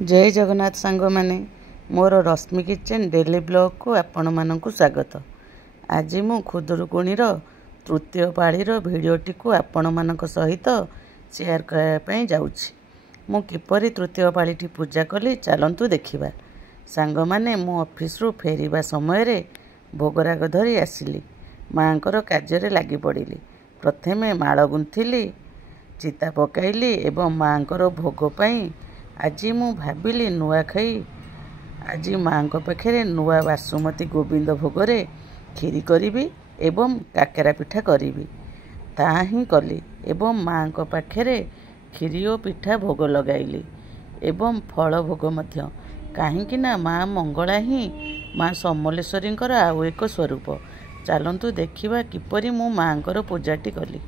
जय जगन्नाथ सांग माने मोर रश्मि किचेन डेली ब्लॉग को आपण मानकु स्वागत। आज मु खुदुरुकुणीर तृतीय पाळीर भिडियोटी को आपण मानक सहित शेयर करने जाउछि। मु किपरि तृतीय पाळीटी पूजा कली चलंतु देखिबा। सांग माने मु ऑफिस रु फेरिबा समय रे भोगराग धरी आसिली। मांकर कार्य लागि पड़िली। प्रथमे माळ गुंथिली, चिता पकाइली एवं मांकर भोग पई आज मु भाविली नुआखाई आज माँ पाखे नुआ बासुमती गोविंद भोगरे खीरी करी एवं काकेरा पिठा करी ताही कली एवं माँ पाखे खीरी और पिठा भोग लगाइली एवं फल भोग मध्य कहीं माँ मंगला ही माँ समलेश्वरी आउ एक स्वरूप। चलतु देखिबा किपरि मु माँकर पूजाटी कली।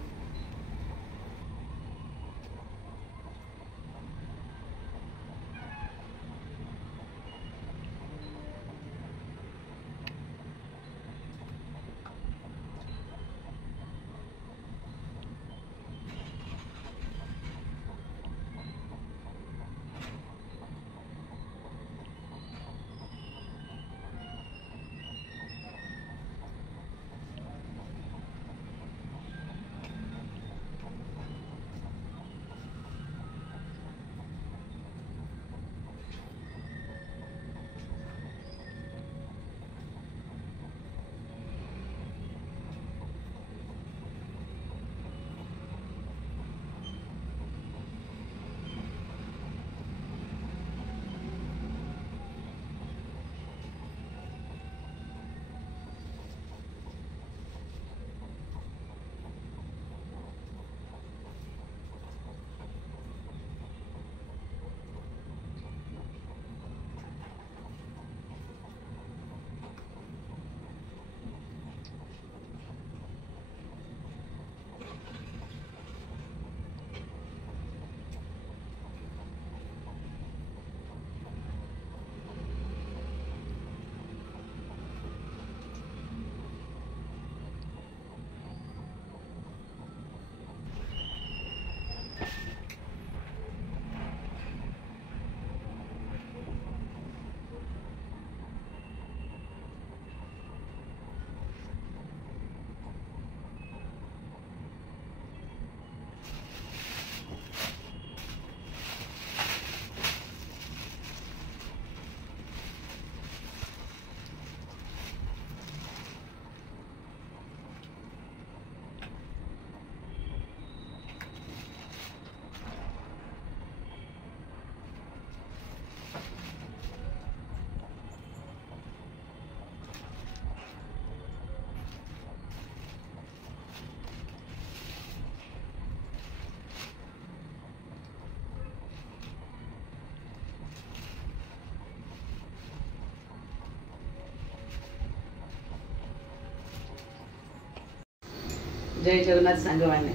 जय जगन्नाथ सांग माने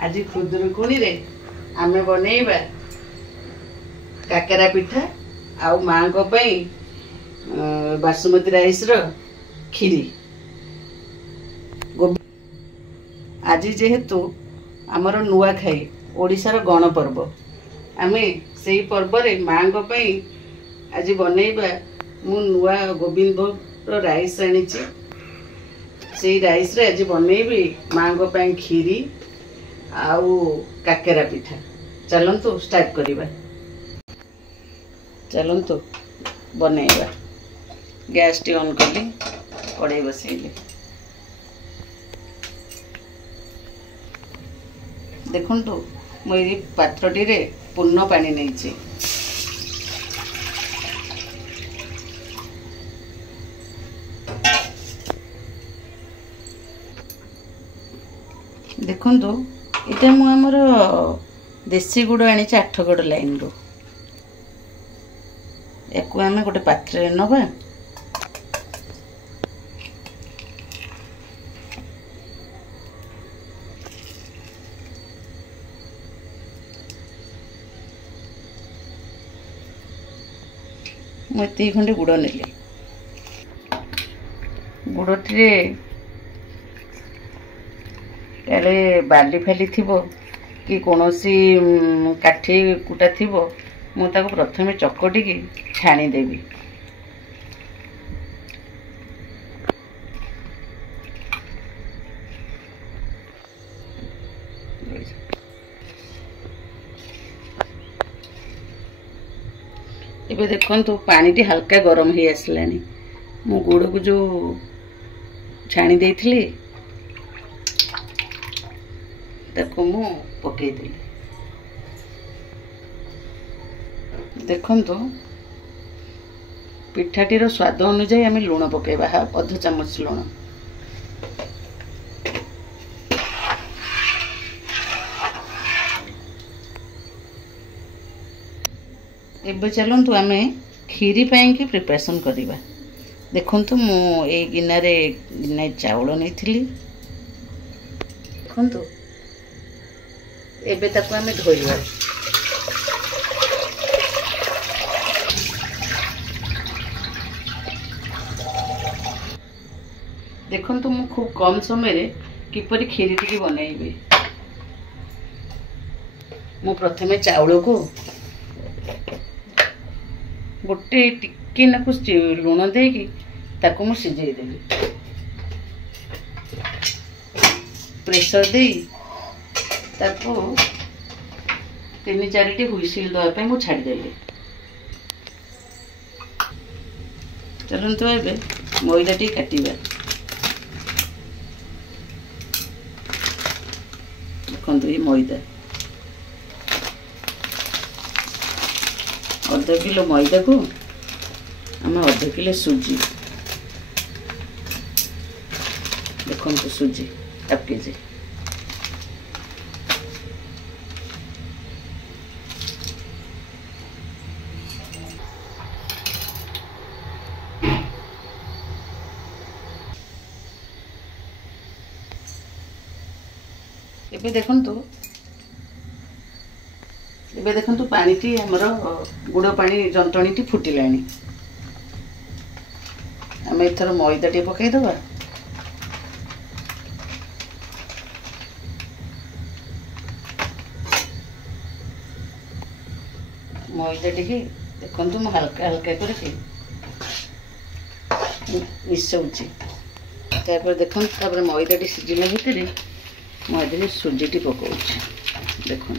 आज खुदुरुकुणी रे आमे बनेइबा काकेरा पिठा आउ माँ को पई बासुमती राइस रो खीरी। आज जेहेतु आमर नुआखाई ओडिशार गण पर्व आमे सेही पर्व रे माँ को पई आज बनेइबा मु नुआ गोविंद भोग रो राइस आनिची। से राइस रे आज बनैबी माँ को पई खीरी आउ काकेरा पिठा। चलंतु स्टार्ट करिबा। चलंतु बनैबा। गैस टी ऑन कली, कड़ाई बसैली। देखंतु मोई पात्रटी रे पूर्ण पानी नैची। देखंतु इटा मु हमर देसी गुड़ आनी 8गड़ लाइन रो एको आमे गोटे पात्र नबा। मु 3 खंडे गुड़ नेली। गुड़टी बाली फाली थी कि कौन सी काठी कुटा थी मुझे प्रथम चकटिकी छाणीदेवी। एबे देखो पानी हल्का गरम हो आसला। मु गुड़ को जो छाणी देइथिली ताको मु पकई देली। देखो पिठाटीर स्वाद अनुजाई आम लुण पकेबा अध चामच लुण। एबे चलतु आम खीरी की प्रिपरेशन करवा। देखु मु गिन्ना चाउल नहीं देखु एबे ताको आम धोइबा। देखु मु खूब कम समय किपरि खीरी टी बनैबी। मु प्रथमे चाउल को गोटे टिके नाकु लुण देकी ताको मु सिझेई देबी। प्रेशर दे ताको 3-4 हुइसिल दवाई मु छाड़ी देली। चलतु एबे मैदा टी काटिबा। देखो ये मैदा आधा किलो मैदा को आम आधा किलो सुजी। देखो सुजी 1 केजी। एबे देखु पानी टी हमर गुड़ पानी जंतणी टी फुटिलानी। आम एथर मैदा टी पकईदबा। मैदा टी देखु मु हल्का हल्का करके मिसाऊँची। तापर देखो तापर मैदा टी सिझिला भितर मुझे सुजी टी पकाउछि। देखो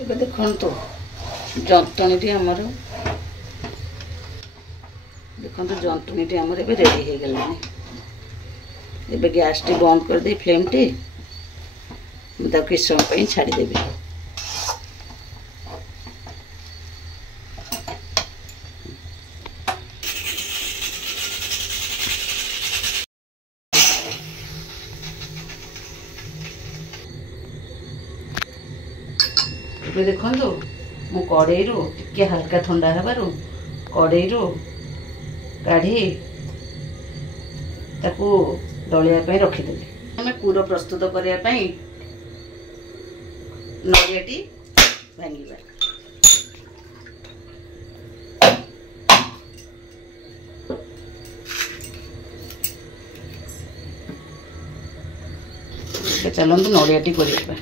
एबे देखो जंतणी टी आमर देखो जंतणी टी आमर एबे रेडी हो गलानी। एबे गैस टी बंद कर दे फ्लेम टी मुझे किस समय छाड़ी देबी। देखो मु कड़े टे हल्का ठंडा हबार कड़े काढ़ी ताकू दलिया रखीदेली। आम पूर प्रस्तुत करने नड़ियाटी भांगा। चलतु नड़ियाटी करवा।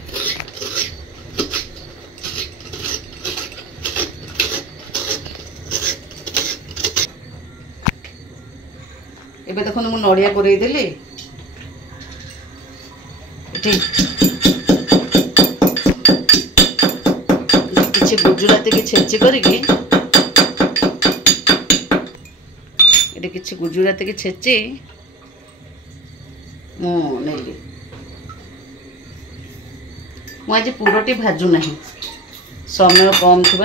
एबे देखो मु नड़िया कोरेई देली। किसी गुजराती की छेची करके किसी गुजराती की छेची मुझे आज पुरटी भाजू ना समय कम थी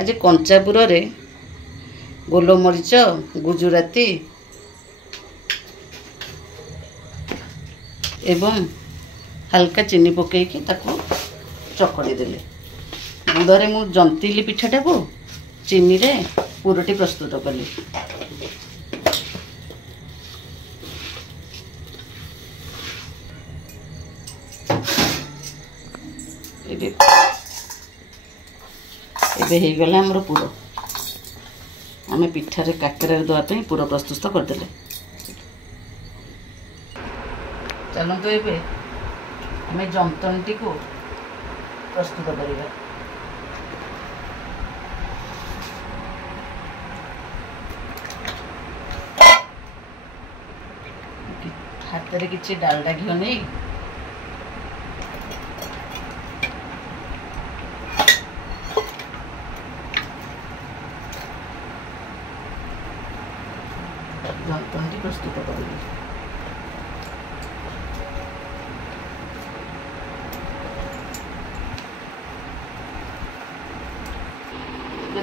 आज कंचा पुर रे गोलमरीच गुजराती एवं हल्का चीनी पकईकी चकड़ी देली। गुड़े मु जंतीली पिठाटा को चीनी रे पुरटी प्रस्तुत कली। एबे हो गला हमर पुर। आम पिठारे काकेरा देवाई पूरा प्रस्तुत करदे। चलते एवं आम जंतनी को प्रस्तुत करवा। हाथ में किसी डालडा घी नहीं जंतनी प्रस्तुत करेंगे।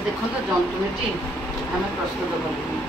देखो तो जंतुनी आम प्रस्तुत करेंगे।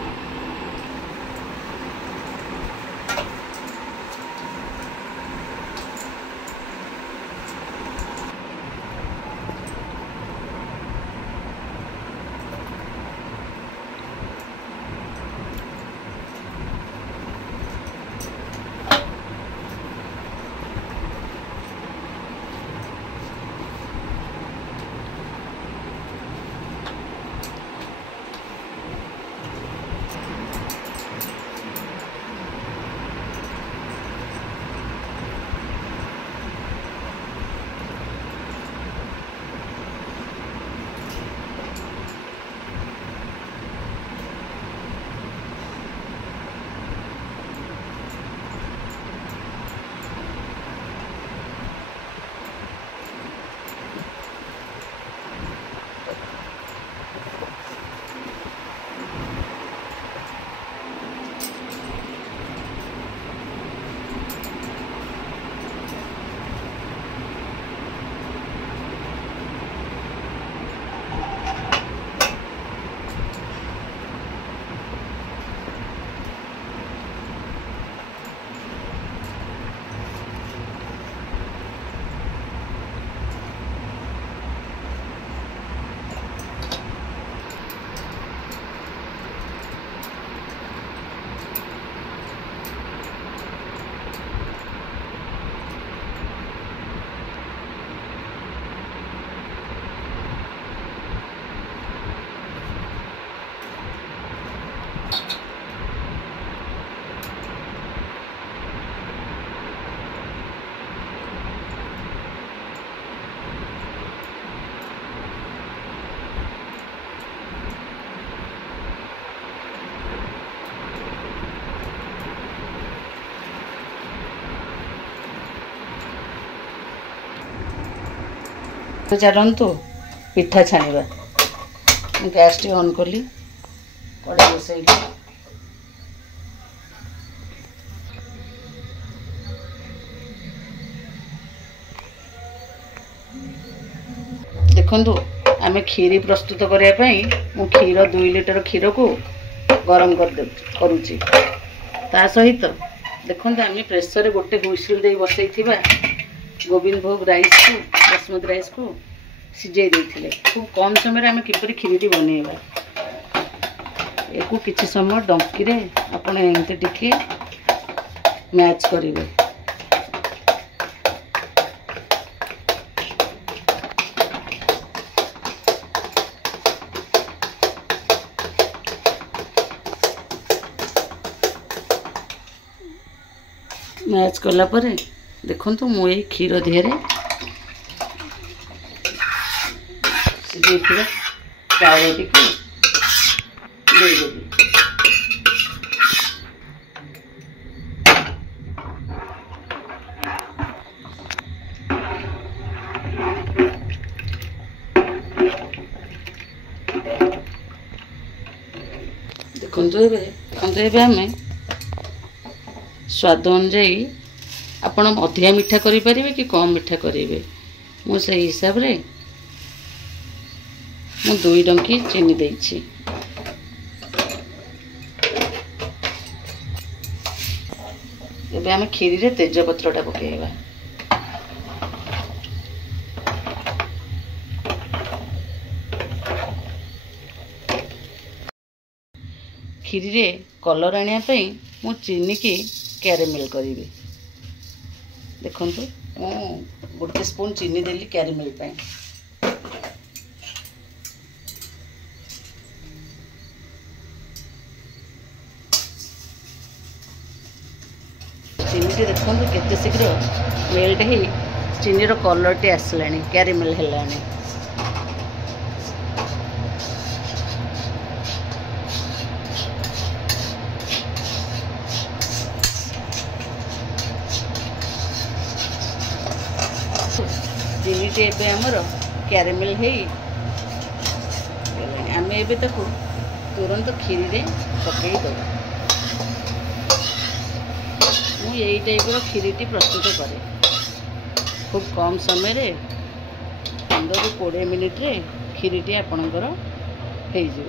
तो चलतु पिठा छाणीबा। गैस टी ऑन कली कड़े बसैली। देखंतु आमे खीरी प्रस्तुत करने मु क्षीर 2 लिटर क्षीर को गरम करुच्ची। ता सहित देखंतु आमे प्रेसर गोटे हुइसिल दे बसई थिबा गोविंद भोग राइस को बासमती राइस को सिझे देते। खूब कम समय आम किपर खीरी बनइबा। एक किसी समय डंकी रे आपण एमती टिके मैच करेंगे। मैच कला परे देखंतु मु ए क्षीर देहरे सिझेइथिबा चाउलटी को देदेबी। देखंतु एबे आमे स्वाद अनुजाई आपण अधिका मीठा करें कि कम मीठा करेंगे। मु से हिसाब रे मु 2 डंकी चीनी देछि। एबे आमे खीरी रे तेजपत्रटा पकेइबा। खीरी रे कलर आनिया पई मु चीनी की कैरेमेल करी। देखंतु मु 1 स्पून चीनी देली कैरेमेल पई। କ୍ଷୀରିଟି ଦେଖନ୍ତୁ କେତେ ଶୀଘ୍ର ମେଲ୍ଟ ହେଇ ଚିନିର କଲର୍ଟି ଆସିଲାଣି, କ୍ୟାରାମେଲ୍ ହେଲାଣି। ଚିନିଟି ଏବେ ଆମର କ୍ୟାରାମେଲ୍ ହେଇ ଆମେ ଏବେ ତାକୁ ତୁରନ୍ତ କ୍ଷୀରିରେ ପକାଇଦେବା। ମୁଁ ଏଇ ଟାଇପ୍ର କ୍ଷୀରିଟି ପ୍ରସ୍ତୁତ କରେ। ଖୁବ୍ କମ୍ ସମୟରେ 15 ରୁ 20 ମିନିଟ୍ରେ କ୍ଷୀରିଟି ଆପଣଙ୍କର ହେଇଯିବ।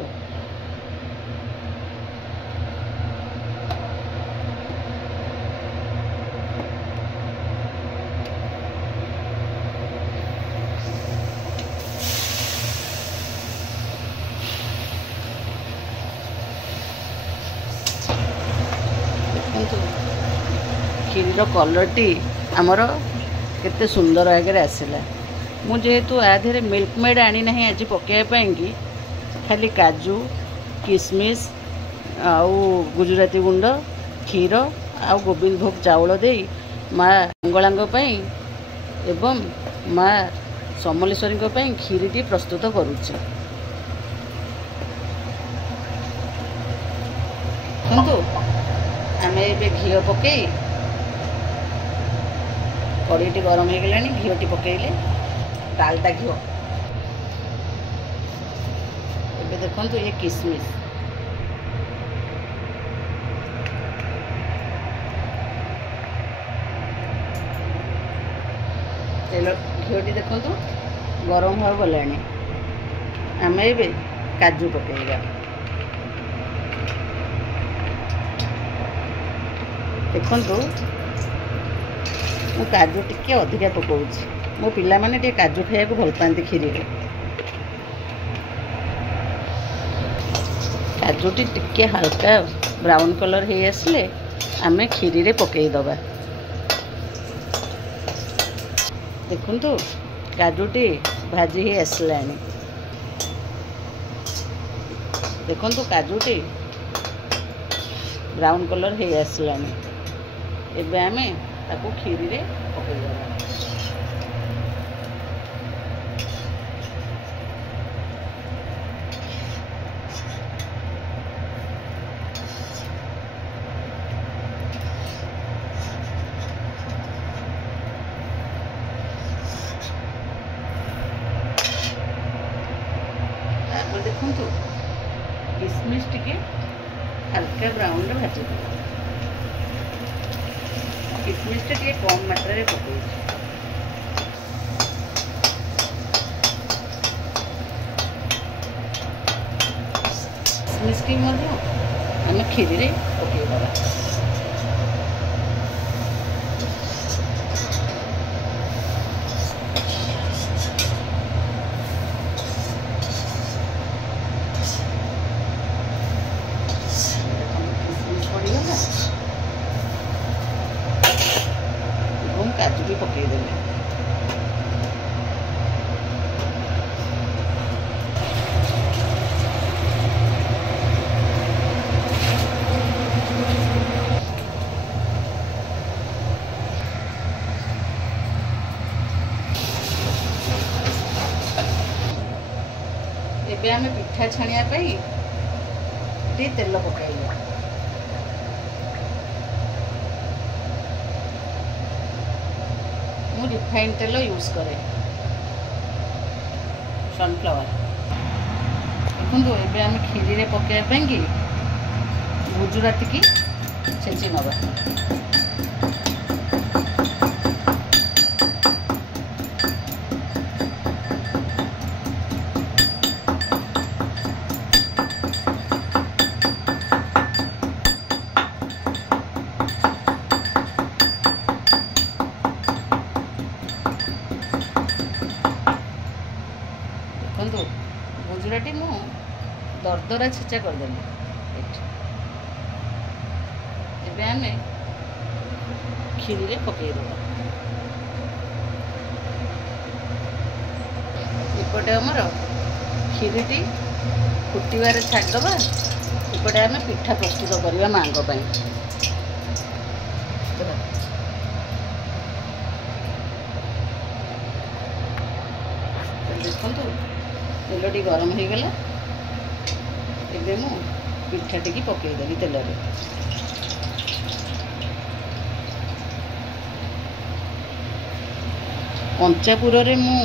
କ୍ଷୀରିର କଲର୍ଟି ଆମର କେତେ ସୁନ୍ଦର ଆଗରେ ଆସିଲା। ମୁଁ ଯେହେତୁ ଆ ଦେହରେ ମିଲ୍କ ମେଡ଼୍ ଆଣି ନାହିଁ ଆଜି ପକାଇବା ପାଇଁକି, ଖାଲି କାଜୁ, କିସମିସ୍ ଆଉ ଗୁଜୁରାତି ଗୁଣ୍ଡ, କ୍ଷୀର ଆଉ ଗୋବିନ୍ଦ ଭୋଗ ଚାଉଳ ଦେଇ ମା ମଙ୍ଗଳାଙ୍କ ପାଇଁ ଏବଂ ମା ସମଲେଶ୍ୱରୀଙ୍କ ପାଇଁ କ୍ଷୀରିଟି ପ୍ରସ୍ତୁତ କରୁଛି। ଦେଖନ୍ତୁ ଆମେ ଏବେ ଘିଅ ପକାଇ, କଡ଼େଇଟି ଗରମ ହେଇଗଲାଣି, ଘିଅଟି ପକାଇଲେ, ଡାଲଡା ଘିଅ। ଏବେ ଦେଖନ୍ତୁ ଏ କିସମିସ୍, ତେଲ ଘିଅଟି ଦେଖନ୍ତୁ ଗରମ ହବା ଗଲାଣି। ଆମେ ଏବେ କାଜୁ ପକାଇବା। ଦେଖନ୍ତୁ ମୁଁ କାଜୁ ଟିକେ ଅଧିକା ପକାଉଛି। ମୋ ପିଲାମାନେ ଟିକେ କାଜୁ ଖାଇବାକୁ ଭଲ ପାଆନ୍ତି କ୍ଷୀରିରେ। କାଜୁଟି ଟିକେ ହାଲକା ବ୍ରାଉନ୍ କଲର୍ ହେଇ ଆସିଲେ ଆମେ କ୍ଷୀରିରେ ପକାଇଦେବା। ଦେଖନ୍ତୁ କାଜୁଟି ଭାଜି ହେଇ ଆସିଲାଣି। ଦେଖନ୍ତୁ କାଜୁଟି ବ୍ରାଉନ୍ କଲର୍ ହେଇ ଆସିଲାଣି। ଏବେ ଆମେ ତାକୁ କ୍ଷୀରିରେ ପକାଇଦେବା। ତାପରେ ଦେଖନ୍ତୁ କିସମିସ୍ ଟିକେ ହାଲକା ବ୍ରାଉନ୍ରେ ଭାଜିଦେବା। କିସମିସ୍ଟା ଟିକେ କମ୍ ମାତ୍ରାରେ ପକାଉଛି। କିସମିସ୍ଟି ମଧ୍ୟ ଆମେ କ୍ଷୀରିରେ ପକାଇଦେବା। काजू भी पकईदेले। एबे आमे पिठा छाणिया पई तेल पकाइले। मु रिफाइंड तेल यूज करे, सनफ्लावर। देखो एबे आमे खीरी रे पकाइया पई कि गुजराती की छेची नबा। गुजराती मु दरदरा छेचा करदेली। एबे आमे खीरी रे पकई देबा। एपटे हमर खीरीटी फुटिबारे छाड़दबा। एपटे आमे पिठा प्रस्तुत करबा मांगो पई। तेलटी गरम हो गला। एबे मु पिठाटी की पकईदेवी तेल रे। कंचापुर रे मु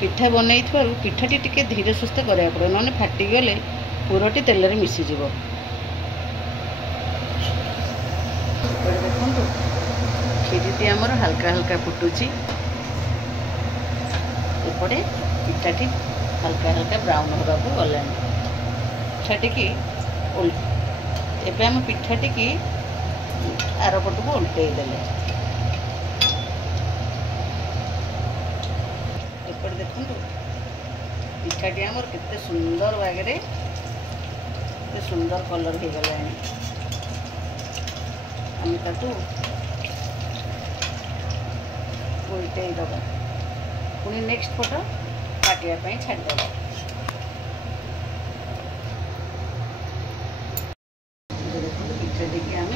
पिठा बनई पिठाटी टिके धीरे सुस्थ करा पड़े ना फाटीगले पुरटी तेल रे मिसीज। देखो खीरीटी आमर हल्का हल्का फुटुची। एपटे पिठाटी हल्का हल्का ब्राउन होगा गला। पिठाटी की एबे आम पिठाटी की आरपट को उल्टे देले। एपटे देखो पिठाटी आमर केते सुंदर बागरे केते सुंदर कलर हो गला। आम ताकू उल्टे दबा पुणी नेक्स्ट पट काटिया छाड़देव। देखो पिठाटी की आम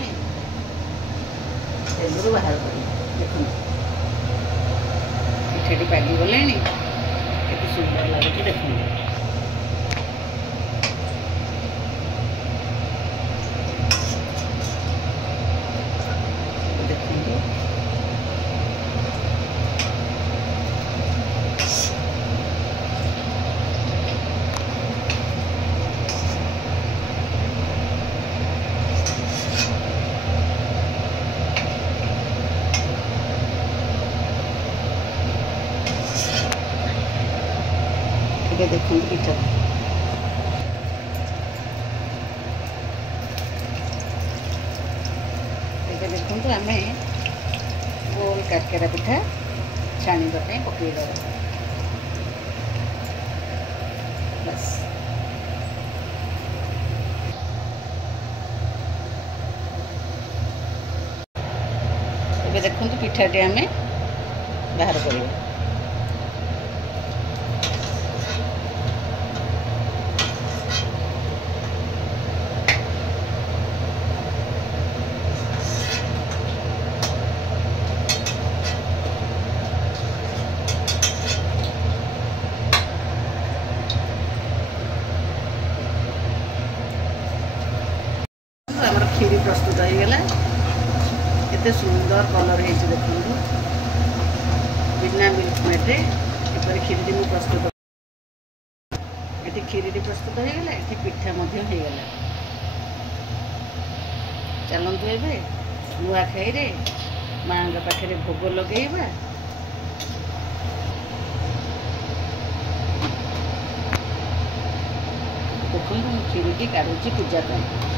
तेल बाहर कर देखो पिठाटी पागी गले केते सुंदर लगे। देखो देखो पिठा देखो आम गोल काकेरा पिठा छाणीवाई पकईद बस। एबे देखो पिठाटी आम बाहर करिया। आमर खीरी प्रस्तुत हो गला। केते सुंदर कलर है देखो बिना मिल्क मेड रे खीरी मु प्रस्तुत ये खीरी प्रस्तुत हो गला। ये पिठा हो गला। चलतु ए नुआखाई रे माँ पाखे भोग लगेबा। देखो खीरी की काढ़ुची पूजा पाई।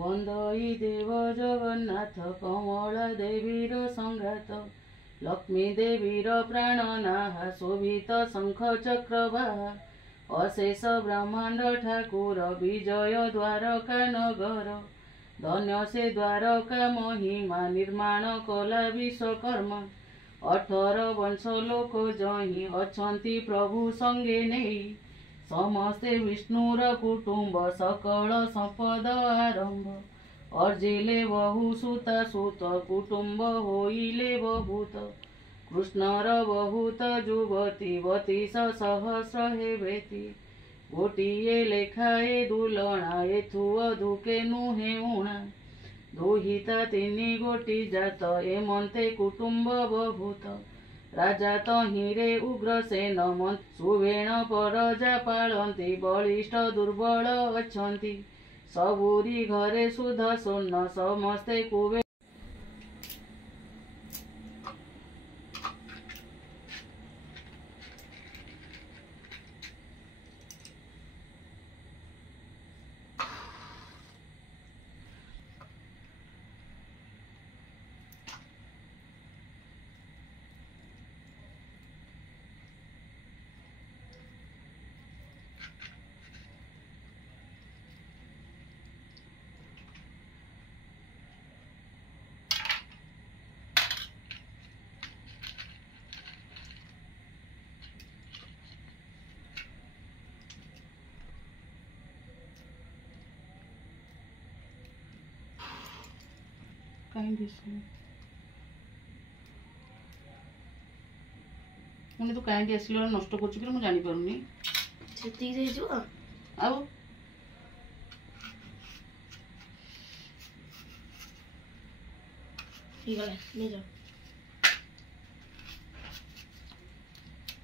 बंदई देव जगन्नाथ कमला देवीर संघात लक्ष्मी देवीर प्राणनाहा शोभित शंख चक्रवाहा अशेष ब्रह्मांड ठाकुर विजय द्वारका नगर धन्य से द्वारका महिमा निर्माण कला विश्वकर्मा 18 वंश लोक जही अछंती प्रभु संगे नहीं समस्ते विष्णुर कुटुंब सकल संपद आरंभ अर्जिले बहु सुत सुत कुटुंब होइले बहुत कृष्णर बहुत जुवती बतीस सहस्र हेबेती गोटिए लेखाए दुलणा एथु अधुके नुहे उणा दुहिता तिनि गोटी जात एमंते कुटुंब बहुत राजा तहिरे उग्रसेन सुवेण परजा पालंती बलिष्ठ दुर्बल अछंती सबुरी घरे सुध सोन्न समस्ते कुबे कहीं मुझे तो कहीं आसले नष्ट कर जानी पारुनी आउ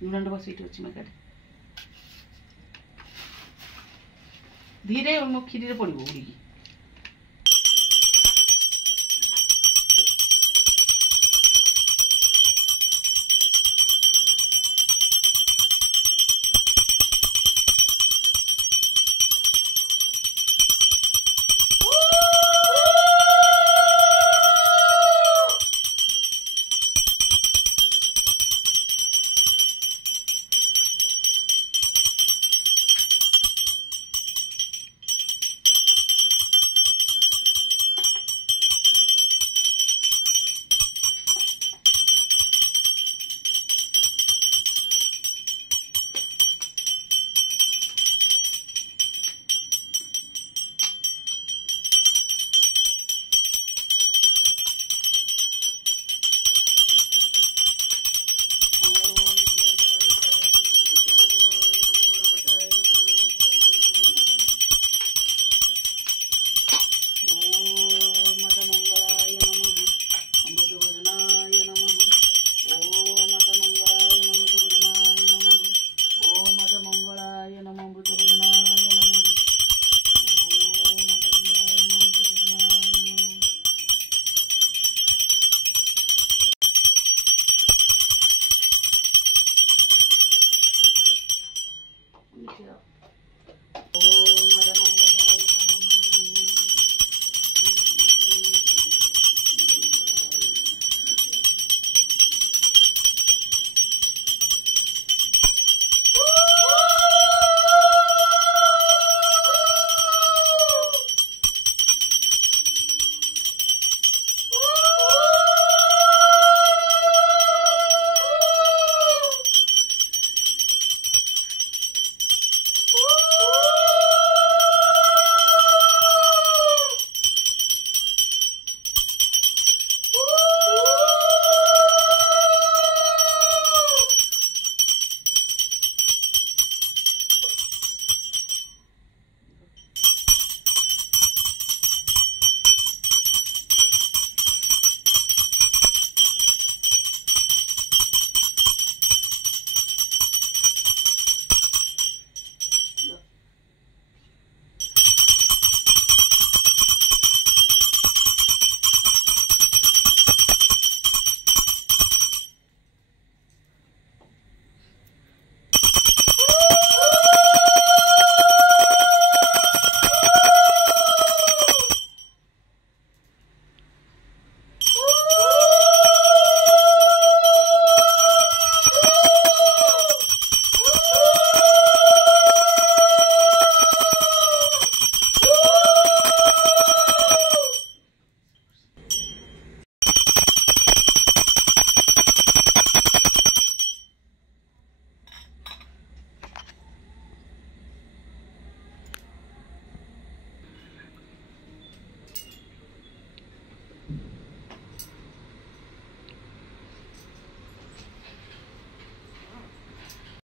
लुंड बस अच्छी मैं धीरे मो क्षीर पड़ो उड़ी Yeah.